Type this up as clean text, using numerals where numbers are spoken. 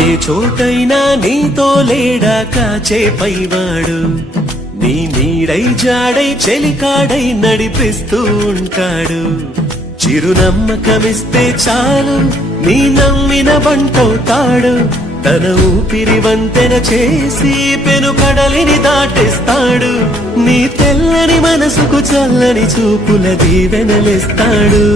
ఏ చోటైనా నీతో లేడా కాచే పైవాడు, నీ నీడై జాడై చెలికాడై నడిపిస్తూ ఉంటాడు. చిరునమ్మకమిస్తే చాలు నీ నమ్మిన బంటవుతాడు. తన ఊపిరి వంతెన చేసి పెను కడలిని దాటిస్తాడు. నీ తెల్లని మనసుకు చల్లని చూపుల దీవెనలిస్తాడు.